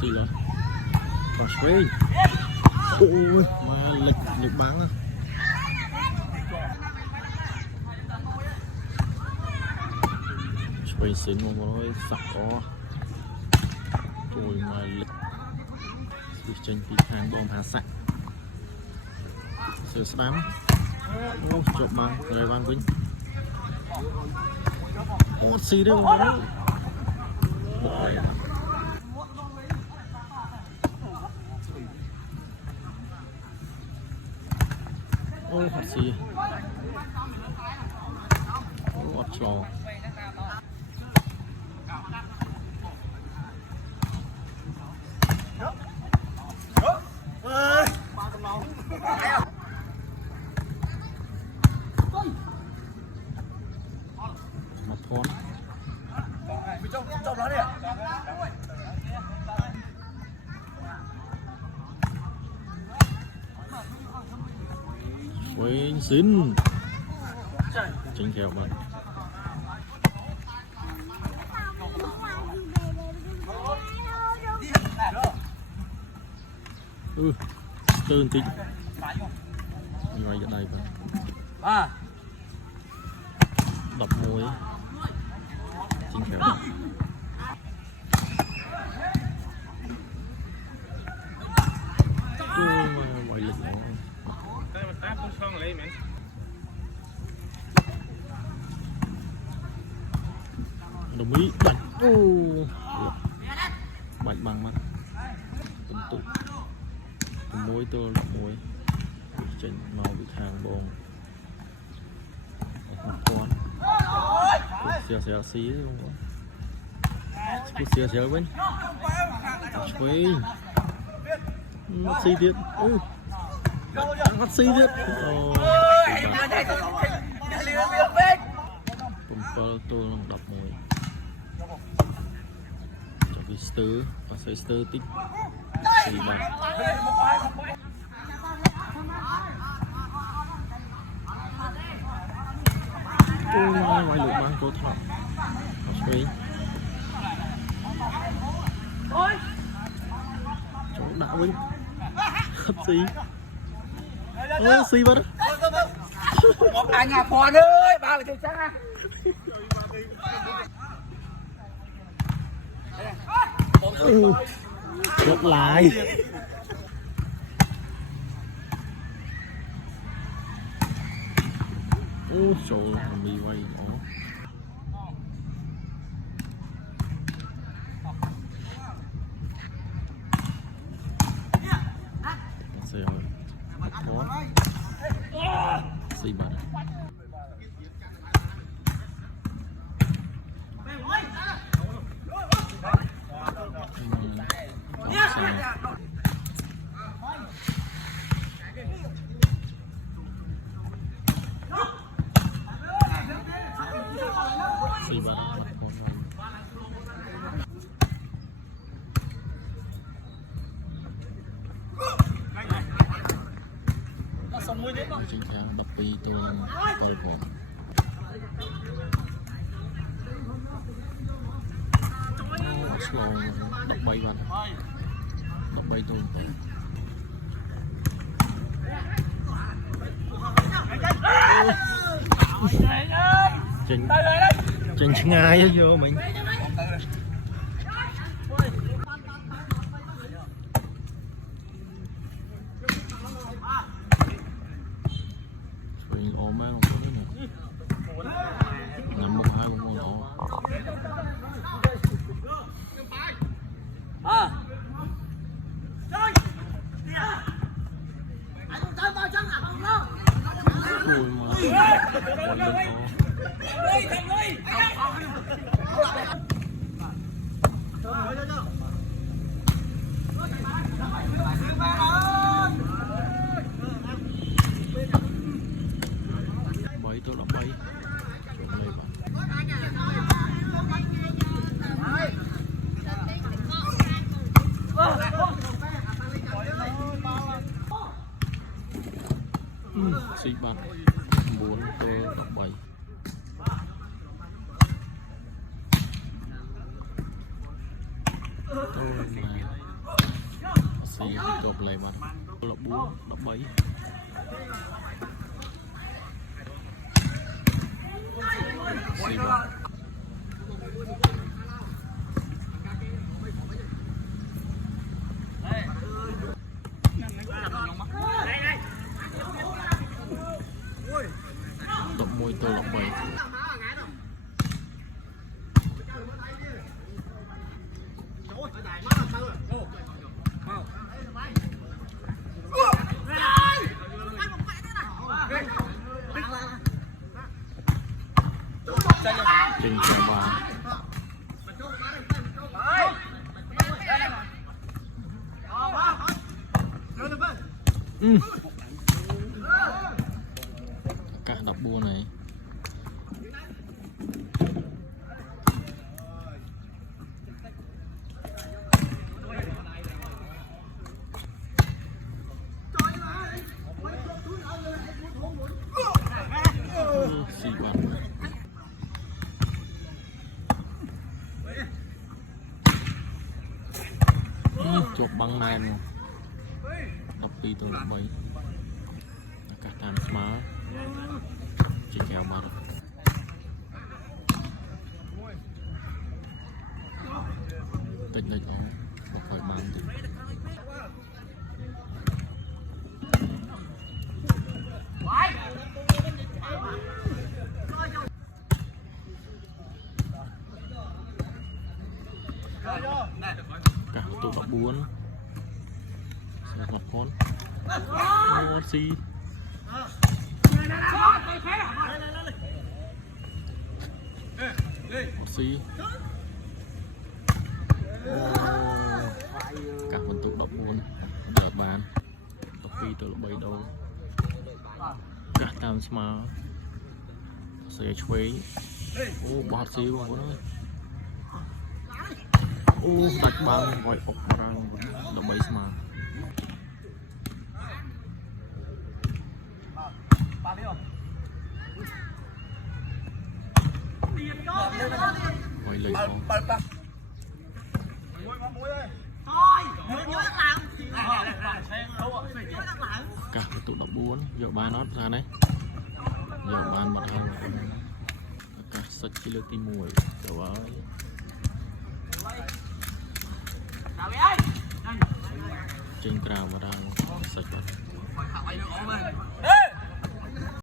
Gì vậy? Còn Spain. Ôi, mà lực bắn á. Spain xin một mối sặc có. Ôi mà lực. Trên tí kháng bom hạ sạch. Sửa sắm. Ô, chụp bằng, rồi bằng Vinh. Ô, xì đấy không? Ô, hạt xì. Ô, hạt trò. Mặt thon. Trong đó đi. Quên xin. Chính kèo mà. Tơn tí. Như vậy ở đây mà. Đập môi. Chính kèo. Ngoài lực nó. Đồng ý bạch. Bạch bằng mắt. Tuần tụ. Môi tôi là môi. Trên màu bị hàng bồn. Một con. Xèo xí đấy không có. Xèo bên. Quên. Mất xíទៀត. Mất xíទៀត. Pumper tôi lòng đập môi. Cho cái stir và xây stir tích. Xí bạc. Ngoài lục mang cô thọ. Spain. Chỗ đạo Vinh. Hấp xí. Xí mất. À nhà phòn ơi, bà là chơi xa. Gấp lại. Trời ơi, mì quay nó. Xe rồi. Khó. Xì bạc. Xì bạc. Chính khá bật pi tôi tơi phổ. Slow đập bay vào. Đập bay tôi. Trình ngay vô mình. Mình ốm mang không có nữa. Nằm một hai một đó. Ui bay tôi là bay. Xích bạc 4 tôi đọc 7. Tôi là ស៊ីទប់លេមកលប4 13 ស៊ីបាត់11 ទល់ 13 ចេញចាំបានកាស14ហើយស៊ីបាត់ជប់បាំងណែន12 ទល់ 13 អាកាសតាមស្មើជាកែវមកតិចៗមកឲ្យបានតិចកាសទូ14ស្មាត់ផនអូស៊ីអូស៊ីកាសបន្ទុក14ដល់បាន12 ទល់ 13 ដងកាសតាមស្មើស្រីឆ្វេងអូបោះស៊ីបងប្អូនអើយអូដាច់បាំងវាយអុករាំងដើម្បីស្មើវាយលេខផងកាសបន្ទុក14យកបានអត់ថានេះយកបានមកហើយកាសសិចជាលើកទី1ទៅហើយចេញក្រៅមកដល់សិចបាត់